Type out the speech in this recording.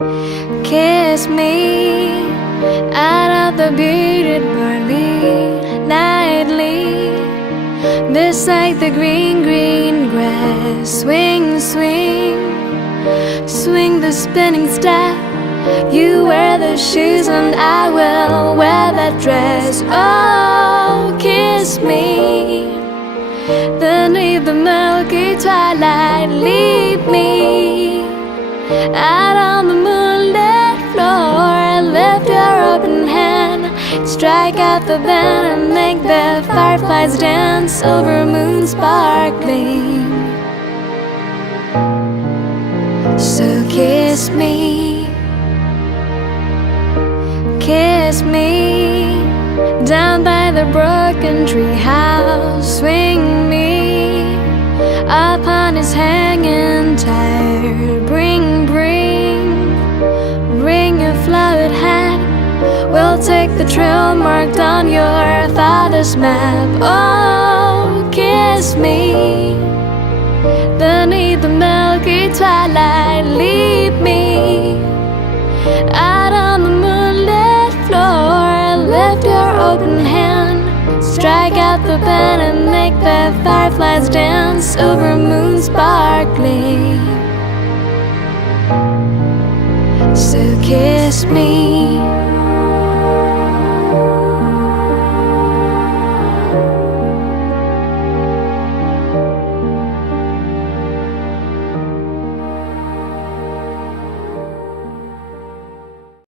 Kiss me out of the bearded barley nightly, beside the green, green grass. Swing, swing, swing the spinning staff. You wear the shoes and I will wear that dress. Oh, kiss me beneath the milky twilight. Leave me out on the moonlit floor. Lift your open hand, strike out the band, and make the fireflies dance over moon sparkling. So kiss me, kiss me down by the broken tree house. Swing me upon his hanging tire. Bring, bring, bring your flowered hat. We'll take the trail marked on your father's map. Oh, kiss me beneath the milky twilight. Leave me out on the moonlit floor. Lift your open hand, strike out the band, and make the fireflies dance over moon sparkling. So kiss me.